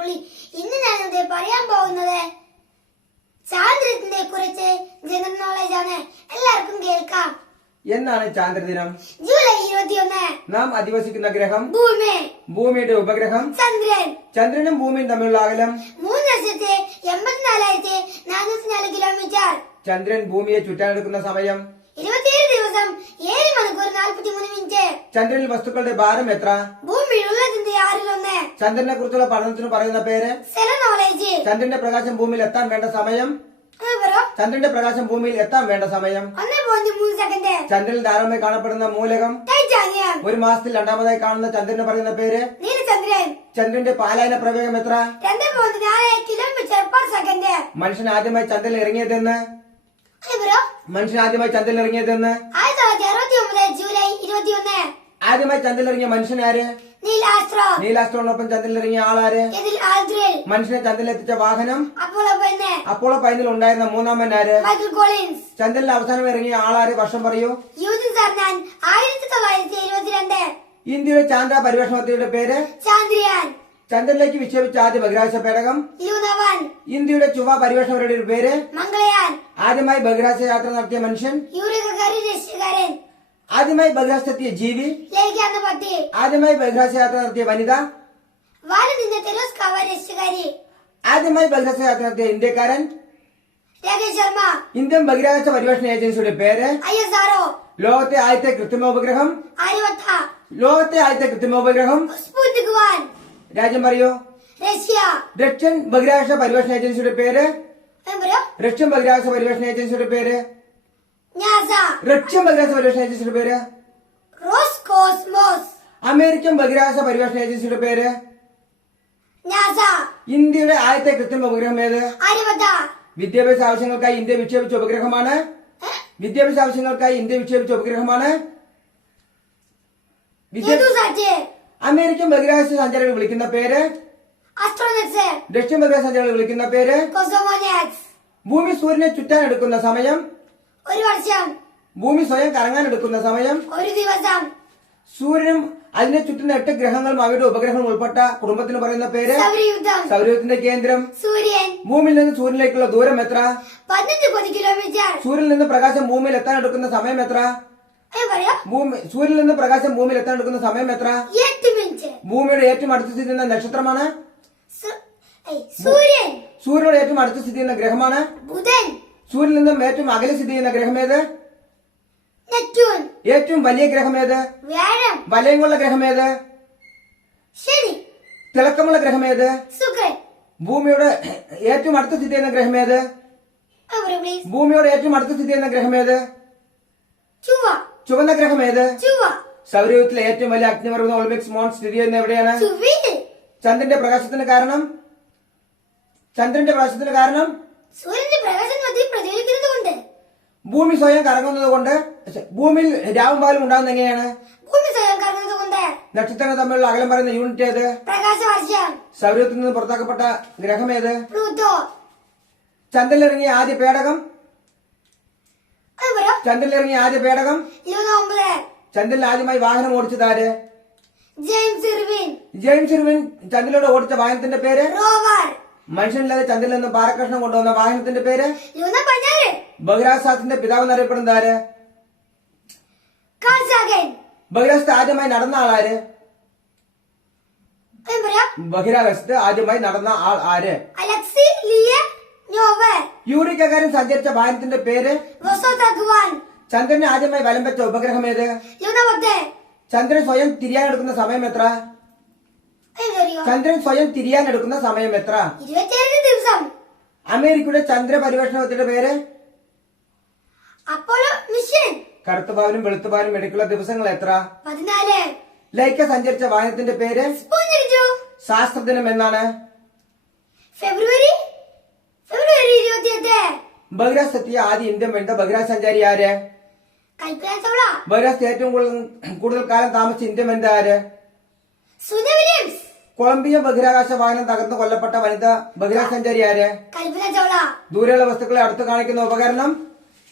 അടിപൊളി. ഇന്ന് ഞാനിവിടെ പറയാൻ പോകുന്നത് ചാന്ദ്രദിനത്തെ കുറിച്ച് ജനറൽ നോളജ് ആണ്. എല്ലാവർക്കും കേൾക്കാം. എന്നാണ് ചാന്ദ്രദിനം? ജൂലൈ 21. നാം അധിവസിക്കുന്ന ഗ്രഹം ഭൂമി. ഭൂമിയുടെ ഉപഗ്രഹം ചന്ദ്രൻ. ചന്ദ്രനും ഭൂമിയും തമ്മിലുള്ള അകലം 3,84,404 കിലോമീറ്റർ. ചന്ദ്രൻ ഭൂമിയെ ചുറ്റാനെടുക്കുന്ന സമയം 27 ദിവസം 7 മണിക്കൂർ 43 മിനിറ്റ്. ചന്ദ്രനിൽ വസ്തുക്കളുടെ ഭാരം എത്ര? ഭൂമിയിലുള്ളതിന്റെ 6/1. ചന്ദ്രനെ കുറിച്ചുള്ള പഠനത്തിന് പറയുന്ന പേര് സെലനോളജി. ചന്ദ്രന്റെ പ്രകാശം ഭൂമിയിൽ എത്താൻ വേണ്ട സമയം ചന്ദ്രന്റെ പ്രകാശം ഭൂമിയിൽ എത്താൻ വേണ്ട സമയം 1.3 സെക്കൻഡ്. ചന്ദ്രനിൽ ധാരാളമായി കാണപ്പെടുന്ന മൂലകം ടൈറ്റാനിയം. ഒരു മാസത്തിൽ രണ്ടാമതായി കാണുന്ന ചന്ദ്രന് പറയുന്ന പേര് നീലചന്ദ്രൻ. ചന്ദ്രന്റെ പാലായന പ്രവേഗം എത്ര? 2.4 കിലോമീറ്റർ പെർ സെക്കൻഡ്. മനുഷ്യൻ ആദ്യമായി ചന്ദ്രനിൽ ഇറങ്ങിയതെന്ന്? മനുഷ്യൻ ആദ്യമായി ചന്ദ്രനിൽ ഇറങ്ങിയതെന്ന്? 1969 ജൂലൈ 21. ആദ്യമായി ചന്ദ്രനിൽ ഇറങ്ങിയ മനുഷ്യൻ ആര്? നീൽ ആർംസ്ട്രോങ്. നീലാസ്ട്രോണിനൊപ്പം ചന്ദ്രനിൽ ഇറങ്ങിയ ആളാര്? ഇതിൽ ആൽഡ്രിൻ. മനുഷ്യനെ ചന്ദ്രനിൽ എത്തിച്ച വാഹനം? അപ്പോളോ 11. അപ്പോളോ 11 ഉണ്ടായിരുന്ന മൂന്നാമൻ ആര്? Michael Collins. ചന്ദ്രനിൽ അവസാനം ഇറങ്ങിയ ആളാര്? വർഷം പറയൂ. യൂജിൻ സർനാൻ. 1922. ഇന്ത്യയുടെ ചാന്ദ്ര പര്യവേഷണത്തിന്റെ പേര്? ചാന്ദ്രയാൻ. ചന്ദ്രനിലേക്ക് വിക്ഷേപിച്ച ആദ്യ ബഹിരാകാശ പേടകം? ലൂന 1. ഇന്ത്യയുടെ ചൊവ്വ പര്യവേഷണരുടെ പേര്? മംഗളയാൻ. ആദ്യമായി ബഹിരാകാശ യാത്ര നടത്തിയ മനുഷ്യൻ? യൂറി ഗഗാരിൻ രക്ഷകരൻ. ആദ്യമായി ബഹിരാകാശത്തെത്തിയ ജീവി? ലേഖ്യാന്ന പട്ടി. ആദ്യമായി ബഹിരാകാശ യാത്ര നടത്തിയ വനിത? വാലിൽ നിന്ന് തെരസ്കാവ രക്ഷകാരി. ആദ്യമായി ബഹിരാകാശ യാത്ര നടത്തിയ ഇന്ത്യക്കാരൻ? രാകേഷ് ശർമ്മ. ഇന്ത്യൻ ബഹിരാകാശ പര്യവേഷണ ഏജൻസിയുടെ പേര്? ISRO. ലോകത്തെ ആദ്യത്തെ കൃത്രിമോപഗ്രഹം? ആര്യഭട്ട. ലോകത്തെ ആദ്യത്തെ കൃത്രിമോപഗ്രഹം? സ്പുട്നിക് 1. രാജ്യം പറയൂ. റഷ്യ. റഷ്യൻ ബഹിരാകാശ പര്യവേഷണ ഏജൻസിയുടെ പേര്? റഷ്യൻ ബഹിരാകാശ പര്യവേഷണ ഏജൻസിയുടെ പേര്? നാസ. റഷ്യൻ ബഹിരാകാശ പര്യവേഷണ ഏജൻസിയുടെ പേര്? റോസ്കോസ്മോസ്. അമേരിക്കൻ ബഹിരാകാശ പര്യവേഷണ ഏജൻസിയുടെ പേര്? നാസ. ഇന്ത്യയുടെ ആദ്യത്തെ കൃത്രിമ ഉപഗ്രഹം ഏത്? ആര്യഭട്ട. വിദ്യാഭ്യാസ ആവശ്യങ്ങൾക്കായി ഇന്ത്യ വിക്ഷേപിച്ച ഉപഗ്രഹമാണ്? വിദ്യാഭ്യാസ ആവശ്യങ്ങൾക്കായി ഇന്ത്യ വിക്ഷേപിച്ച ഉപഗ്രഹമാണ്? അമേരിക്കൻ ബഹിരാകാശ സഞ്ചാരികൾ വിളിക്കുന്ന പേര്? ആസ്ട്രോനറ്റ്സ്. റഷ്യൻ ബഹിരാകാശ സഞ്ചാരികൾ വിളിക്കുന്ന പേര്? കോസ്മോനറ്റ്സ്. ഭൂമി സൂര്യനെ ചുറ്റാൻ എടുക്കുന്ന സമയം? 1 വർഷം. ഭൂമി സ്വയം കറങ്ങാൻ എടുക്കുന്ന സമയം? 1 ദിവസം. സൂര്യനും അതിനെ ചുറ്റുന്ന 8 ഗ്രഹങ്ങളും അവയുടെ ഉപഗ്രഹങ്ങളും ഉൾപ്പെട്ട കുടുംബത്തിന് പറയുന്ന പേര്? സൗരയൂഥം. സൗരയൂഥത്തിന്റെ കേന്ദ്രം? സൂര്യൻ. ഭൂമിയിൽ നിന്ന് സൂര്യനിലേക്കുള്ള ദൂരം എത്ര? 15 കിലോമീറ്റർ. സൂര്യനിൽ നിന്ന് പ്രകാശം ഭൂമിയിൽ എത്താൻ എടുക്കുന്ന സമയം എത്ര? സൂര്യനിൽ നിന്ന് പ്രകാശം ഭൂമിയിൽ എത്താൻ എടുക്കുന്ന സമയം എത്ര? 8 മിനിറ്റ്. ഭൂമിയുടെ ഏറ്റവും അടുത്ത് സ്ഥിതി ചെയ്യുന്ന നക്ഷത്രമാണ്? സൂര്യൻ. സൂര്യനോട് ഏറ്റവും അടുത്ത് സ്ഥിതി ചെയ്യുന്ന ഗ്രഹമാണ്? ബുധൻ. സൂര്യനിൽ നിന്നും ഏറ്റവും അകലെ സ്ഥിതി ചെയ്യുന്ന ഗ്രഹം ഏത്? നെപ്റ്റ്യൂൺ. ഏറ്റവും വലിയ ഗ്രഹം ഏത്? വ്യാഴം. വലയമുള്ള ഗ്രഹം ഏത്? ശനി. തിളക്കമുള്ള ഗ്രഹം ഏത്? ശുക്രൻ. ഭൂമിയോട് ഏറ്റവും അടുത്ത് സ്ഥിതി ചെയ്യുന്ന ഗ്രഹം ഏത്? ഭൂമിയോട് ഏറ്റവും അടുത്ത് സ്ഥിതി ചെയ്യുന്ന ഗ്രഹം ഏത്? ചൊവ്വ. ചുവന്ന ഗ്രഹം ഏത്? ചൊവ്വ. സൗരയൂഥത്തിലെ ഏറ്റവും വലിയ അഗ്നിപർവ്വതം ഒളിമ്പിക്സ് മൗണ്ട് സ്ഥിതി ചെയ്യുന്ന എവിടെയാണ്? ചന്ദ്രന്റെ പ്രകാശത്തിന് കാരണം? ചന്ദ്രന്റെ പ്രകാശത്തിന് കാരണം? സൂര്യന്റെ പ്രകാശം പ്രതിഫലിക്കുന്നതുകൊണ്ട്. ഭൂമി സ്വയം കറങ്ങുന്നത് കൊണ്ട്. ഭൂമിയിൽ രാവും പകലും ഉണ്ടാകുന്നത് എങ്ങനെയാണ്? ഭൂമി സ്വയം കറങ്ങുന്നതുകൊണ്ട്. നക്ഷത്രങ്ങൾ തമ്മിലുള്ള അകലം പറയുന്ന യൂണിറ്റ് ഏത്? പ്രകാശവർഷം. സൗരയൂഥത്തിൽ നിന്ന് പുറത്താക്കപ്പെട്ട ഗ്രഹം ഏത്? പ്ലൂട്ടോ. ചന്ദ്രനിലിറങ്ങിയ ആദ്യ പേടകം? ചന്ദ്രനിലിറങ്ങിയ ആദ്യ പേടകം? ലൂന 9. ചന്ദ്രനിൽ ആദ്യമായി വാഹനം ഓടിച്ചതാര്? James Irwin. ജെയിംസ് ഇർവിൻ ചന്ദ്രനിലൂടെ ഓടിച്ച വാഹനത്തിന്റെ പേര്? റോവർ. മനുഷ്യനില്ലാതെ ചന്ദ്രനിൽ നിന്ന് പാറക്കഷ്ണം കൊണ്ടുവന്ന വാഹനത്തിന്റെ പേര്? ലൂന 16. ബഹിരാകാശ ശാസ്ത്രത്തിന്റെ പിതാവ് എന്നറിയപ്പെടുന്നത് ആര്? Carl Sagan. ബഹിരാകാശത്ത് ആദ്യമായി നടന്ന ആളാര്? ബഹിരാകാശത്ത് ആദ്യമായി നടന്ന ആൾ ആര്? Alexei Leonov. യൂറി ഗഗാരിൻ സഞ്ചരിച്ച വാഹനത്തിന്റെ പേര്? വോസ്റ്റോക്ക് 1. ചന്ദ്രനെ ആദ്യമായി വലം വെച്ച ഉപഗ്രഹം ഏത്? ലൂന 10. ചന്ദ്രൻ സ്വയം തിരിയാൻ എടുക്കുന്ന സമയം എത്ര? ചന്ദ്രൻ സ്വയം തിരിയാൻ എടുക്കുന്ന സമയം എത്ര? 27 ദിവസം. അമേരിക്കയുടെ ചന്ദ്ര പര്യവേഷണത്തിന്റെ പേര്? Apollo mission. കറുത്തപാവനും വെളുത്തപാവനും ഇടയ്ക്കുള്ള ദിവസങ്ങൾ എത്ര? 14. ലൈക്ക സഞ്ചരിച്ച വാഹനത്തിന്റെ പേര്? സ്പുട്നിക് 2. ശാസ്ത്രദിനം എന്നാണ്? ഫെബ്രുവരി 28. ബഹിരാകാശത്തെത്തിയ ആദ്യ ഇന്ത്യൻ വനിത ബഹിരാകാശ സഞ്ചാരി ആര്? കൽപ്പന ചൗള. ബഹിരാകാശത്ത് ഏറ്റവും കൂടുതൽ കാലം താമസിച്ച ഇന്ത്യൻ വനിത ആര്? സുനിത വില്യംസ്. കൊളംബിയ ബഹിരാകാശ വാഹനം തകർന്ന് കൊല്ലപ്പെട്ട വനിത ബഹിരാകാശ സഞ്ചാരി ആര്? കൽപ്പന ചൗള. ദൂരെയുള്ള വസ്തുക്കളെ അടുത്ത് കാണിക്കുന്ന ഉപകരണം?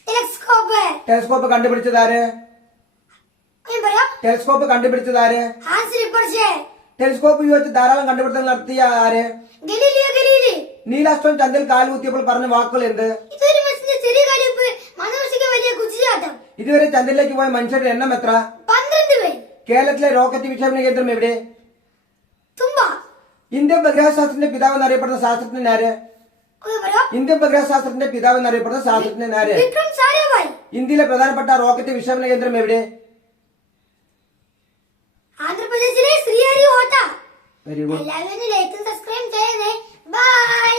ടെലസ്കോപ്പ്. ടെലിസ്കോപ്പ് കണ്ടുപിടിച്ചതാര്? ടെലിസ്കോപ്പ് കണ്ടുപിടിച്ചതാര്? Hans Lippershey. ടെലിസ്കോപ്പ് ഉപയോഗിച്ച് ധാരാളം കണ്ടുപിടുത്തങ്ങൾ നടത്തിയ ആര്? Galileo Galilei. നീൽ ആംസ്ട്രോങ് ചന്ദ്രനിൽ കാൽ കുത്തിയപ്പോൾ പറഞ്ഞ വാക്കുകൾ എന്ത്? ഇതൊരു മനുഷ്യന്റെ ചെറിയ കാലിപ്പ്, മനുഷ്യക്ക് വലിയ കുതിച്ചാട്ടം. ഇതുവരെ ചന്ദ്രനിലേക്ക് പോയ മനുഷ്യരുടെ എണ്ണം എത്ര? 12 പേർ. കേരളത്തിലെ റോക്കറ്റ് വിക്ഷേപണ കേന്ദ്രം എവിടെ? തുമ്പ. ഇന്ത്യൻ ബഹിരാകാശാസ്ത്രത്തിന്റെ പിതാവ് എന്നറിയപ്പെടുന്ന ശാസ്ത്രജ്ഞൻ ആര്? ഇന്ത്യൻ ബഹിരാകാശാസ്ത്രത്തിന്റെ പിതാവ് എന്നറിയപ്പെടുന്ന ശാസ്ത്രജ്ഞൻ ആര്? വിക്രം സാരാഭായ്. ഇന്ത്യയിലെ പ്രധാനപ്പെട്ട റോക്കറ്റ് വിക്ഷേപണ കേന്ദ്രം എവിടെ? ആന്ധ്രാപ്രദേശിലെ ശ്രീഹരികോട്ട. Very good. എല്ലാവരും ലൈക്കും സബ്സ്ക്രൈബ് ചെയ്യണേ. ബൈ.